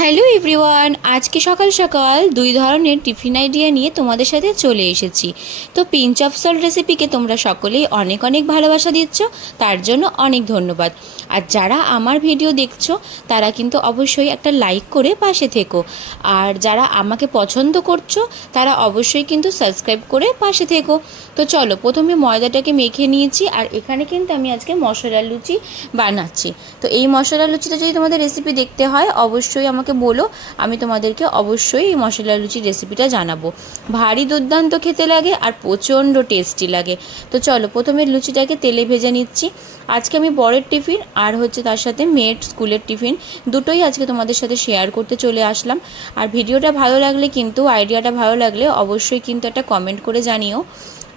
Hello everyone, আজকে সকাল সকাল দুই ধরনের টিফিন আইডিয়া নিয়ে তোমাদের সাথে চলে এসেছি। তো পিঞ্চ অফ সল্ট রেসিপিকে তোমরা সকলেই অনেক অনেক ভালোবাসা দিচ্ছ, তার জন্য অনেক ধন্যবাদ। আর যারা আমার ভিডিও দেখছ, তারা কিন্তু অবশ্যই একটা লাইক করে পাশে থেকো। আর যারা আমাকে পছন্দ করছ, তারা অবশ্যই কিন্তু সাবস্ক্রাইব করে পাশে থেকো। তো চলো, প্রথমে ময়দাটাকে মেখে নিয়েছি, আর এখানে কিন্তু আমি আজকে মশলা লুচি বানাচ্ছি। তো এই মশলা লুচিটা যদি তোমাদের রেসিপি দেখতে হয়, অবশ্যই আমাকে বলো, আমি তোমাদেরকে অবশ্যই এই মশলা লুচির রেসিপিটা জানাব। ভারী দুর্দান্ত খেতে লাগে আর প্রচণ্ড টেস্টি লাগে। তো চলো, প্রথমে লুচিটাকে তেলে ভেজে নিচ্ছি। আজকে আমি বরের টিফিন আর হচ্ছে তার সাথে মেয়ের স্কুলের টিফিন। দুটোই আজকে তোমাদের সাথে শেয়ার করতে চলে আসলাম। আর ভিডিওটা ভালো লাগলে কিন্তু আইডিয়াটা ভালো লাগলে অবশ্যই কিন্তু একটা কমেন্ট করে জানিও।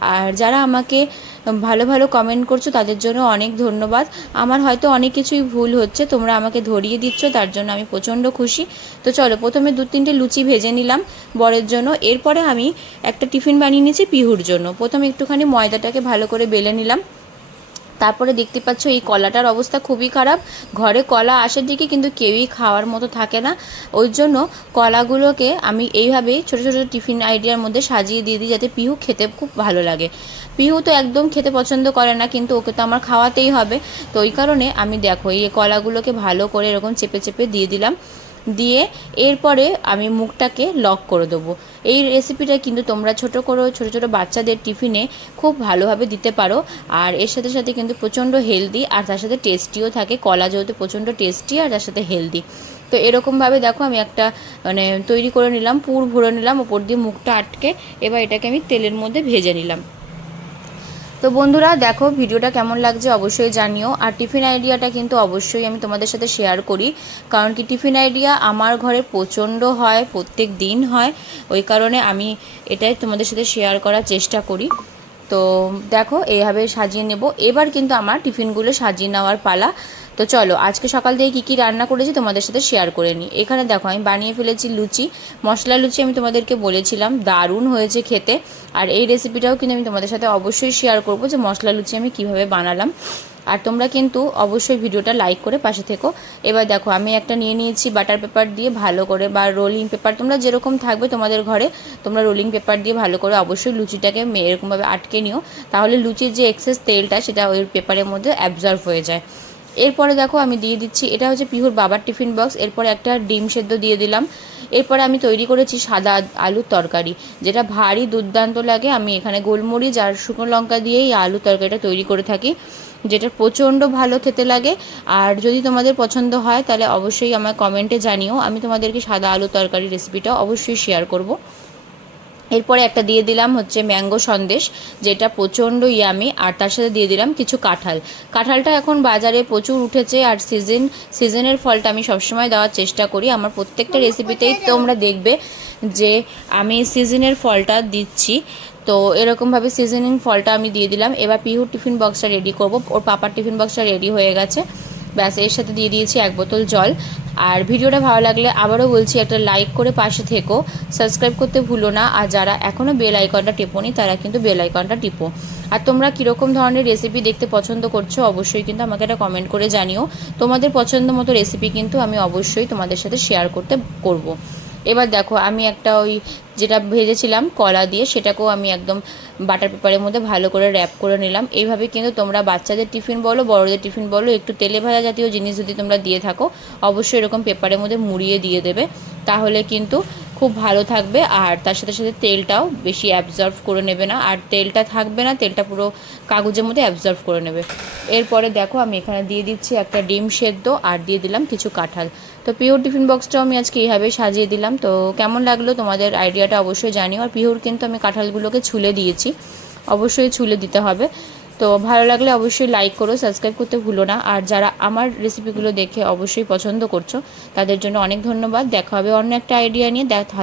আর যারা আমাকে ভালো ভালো কমেন্ট করছ, তাদের জন্য অনেক ধন্যবাদ। আমার হয়তো অনেক কিছুই ভুল হচ্ছে, তোমরা আমাকে ধরিয়ে দিচ্ছ, তার জন্য আমি প্রচণ্ড খুশি। তো চলো, প্রথমে দু তিনটে লুচি ভেজে নিলাম বরের জন্য। এরপরে আমি একটা টিফিন বানিয়ে নিয়েছি পিহুর জন্য। প্রথমে একটুখানি ময়দাটাকে ভালো করে বেলে নিলাম। তারপরে দেখতে পাচ্ছ এই কলাটার অবস্থা খুবই খারাপ। ঘরে কলা আসার দিকে কিন্তু কেউই খাওয়ার মতো থাকে না। ওই জন্য কলাগুলোকে আমি এইভাবেই ছোটো ছোটো টিফিন আইডিয়ার মধ্যে সাজিয়ে দিয়ে দিই যাতে পিহু খেতে খুব ভালো লাগে। পিহু তো একদম খেতে পছন্দ করে না, কিন্তু ওকে তো আমার খাওয়াতেই হবে। তো ওই কারণে আমি দেখো এই কলাগুলোকে ভালো করে এরকম চেপে চেপে দিয়ে দিলাম। দিয়ে এরপরে আমি মুখটাকে লক করে দেবো। এই রেসিপিটা কিন্তু তোমরা ছোট করে, ছোট ছোট বাচ্চাদের টিফিনে খুব ভালোভাবে দিতে পারো। আর এর সাথে সাথে কিন্তু প্রচণ্ড হেলদি আর তার সাথে টেস্টিও থাকে। কলা যেহেতু প্রচণ্ড টেস্টি আর তার সাথে হেলদি তো এরকমভাবে দেখো আমি একটা মানে তৈরি করে নিলাম, পুর ভরে নিলাম, ওপর দিয়ে মুখটা আটকে এবার এটাকে আমি তেলের মধ্যে ভেজে নিলাম। তো বন্ধুরা, দেখো, ভিডিওটা কেমন লাগছে অবশ্যই জানিও। আর টিফিন আইডিয়াটা কিন্তু অবশ্যই আমি তোমাদের সাথে শেয়ার করি। কারণ কি, টিফিন আইডিয়া আমার ঘরে প্রচণ্ড হয়, প্রত্যেক দিন হয়। ওই কারণে আমি এটাই তোমাদের সাথে শেয়ার করার চেষ্টা করি। তো দেখো, এইভাবে সাজিয়ে নেব। এবার কিন্তু আমার টিফিনগুলো সাজিয়ে নেওয়ার পালা। তো চলো, আজকে সকাল থেকে কী কী রান্না করেছি তোমাদের সাথে শেয়ার করে নিই। এখানে দেখো, আমি বানিয়ে ফেলেছি লুচি। মশলা লুচি আমি তোমাদেরকে বলেছিলাম, দারুণ হয়েছে খেতে। আর এই রেসিপিটাও কিন্তু আমি তোমাদের সাথে অবশ্যই শেয়ার করব যে মশলা লুচি আমি কীভাবে বানালাম। আর তোমরা কিন্তু অবশ্যই ভিডিওটা লাইক করে পাশে থেকো। এবার দেখো, আমি একটা নিয়ে নিয়েছি বাটার পেপার দিয়ে ভালো করে, বা রোলিং পেপার তোমরা যেরকম থাকবে তোমাদের ঘরে, তোমরা রোলিং পেপার দিয়ে ভালো করে অবশ্যই লুচিটাকে এরকমভাবে আটকে নিও। তাহলে লুচির যে এক্সেস তেলটা, সেটা ওই পেপারের মধ্যে অ্যাবজর্ভ হয়ে যায়। এরপরে দেখো আমি দিয়ে দিচ্ছি, এটা হচ্ছে পিহুর বাবার টিফিন বক্স, এরপরে একটা ডিম সেদ্ধ দিয়ে দিলাম। এরপরে আমি তৈরি করেছি সাদা আলুর তরকারি, যেটা ভারী দুর্দান্ত লাগে। আমি এখানে গোলমরিচ আর শুকনো লঙ্কা দিয়েই আলু তরকারিটা তৈরি করে থাকি, যেটা প্রচণ্ড ভালো খেতে লাগে। আর যদি তোমাদের পছন্দ হয়, তাহলে অবশ্যই আমার কমেন্টে জানিও। আমি তোমাদেরকে সাদা আলু তরকারি রেসিপিটা অবশ্যই শেয়ার করব। এরপরে একটা দিয়ে দিলাম হচ্ছে ম্যাঙ্গো সন্দেশ যেটা প্রচণ্ড ইয়ামি আর তার সাথে দিয়ে দিলাম কিছু কাঁঠাল। কাঁঠালটা এখন বাজারে প্রচুর উঠেছে আর সিজন সিজনের ফলটা আমি সবসময় দেওয়ার চেষ্টা করি। আমার প্রত্যেকটা রেসিপিতেই তোমরা দেখবে যে আমি সিজনের ফলটা দিচ্ছি। তো এরকমভাবে সিজনিং ফলটা আমি দিয়ে দিলাম। এবার পিহুর টিফিন বক্সটা রেডি করব। ওর পাপার টিফিন বক্সটা রেডি হয়ে গেছে। ব্যাস, এর সাথে দিয়ে দিয়েছি এক বোতল জল। আর ভিডিওটা ভালো লাগলে আবারও বলছি, একটা লাইক করে পাশে থেকো। সাবস্ক্রাইব করতে ভুলো না। আর যারা এখনও বেল আইকনটা টেপোনি, তারা কিন্তু বেল আইকনটা টিপো। আর তোমরা কীরকম ধরনের রেসিপি দেখতে পছন্দ করছ, অবশ্যই কিন্তু আমাকে একটা কমেন্ট করে জানিও। তোমাদের পছন্দ মতো রেসিপি কিন্তু আমি অবশ্যই তোমাদের সাথে শেয়ার করতে করব। এবার দেখো, আমি একটা ওই যেটা ভেজেছিলাম কলা দিয়ে, সেটাকেও আমি একদম বাটার পেপারের মধ্যে ভালো করে র্যাপ করে নিলাম। এইভাবে কিন্তু তোমরা বাচ্চাদের টিফিন বলো, বড়দের টিফিন বলো, একটু তেলে ভাজা জাতীয় জিনিস যদি তোমরা দিয়ে থাকো, অবশ্যই এরকম পেপারের মধ্যে মুড়িয়ে দিয়ে দেবে। তাহলে কিন্তু খুব ভালো থাকবে, আর তার সাথে সাথে তেলটাও বেশি অ্যাবজর্ভ করে নেবে না। আর তেলটা থাকবে না, তেলটা পুরো কাগজের মধ্যে অ্যাবজর্ভ করে নেবে। এরপরে দেখো, আমি এখানে দিয়ে দিচ্ছি একটা ডিম সেদ্ধ, আর দিয়ে দিলাম কিছু কাঁঠাল। তো পিওর টিফিন বক্সটাও আমি আজকে এইভাবে সাজিয়ে দিলাম। তো কেমন লাগল তোমাদের আইডিয়াটা অবশ্যই জানিও। আর পিওর কিন্তু আমি কাঁঠালগুলোকে ছুলে দিয়েছি। অবশ্যই ছুলে দিতে হবে। তো ভালো লাগলে অবশ্যই লাইক করো সাবস্ক্রাইব করতে ভুলো না। আর যারা আমার রেসিপিগুলো দেখে অবশ্যই পছন্দ করছ, তাদের জন্য অনেক ধন্যবাদ। দেখা হবে অন্য একটা আইডিয়া নিয়ে। দেখা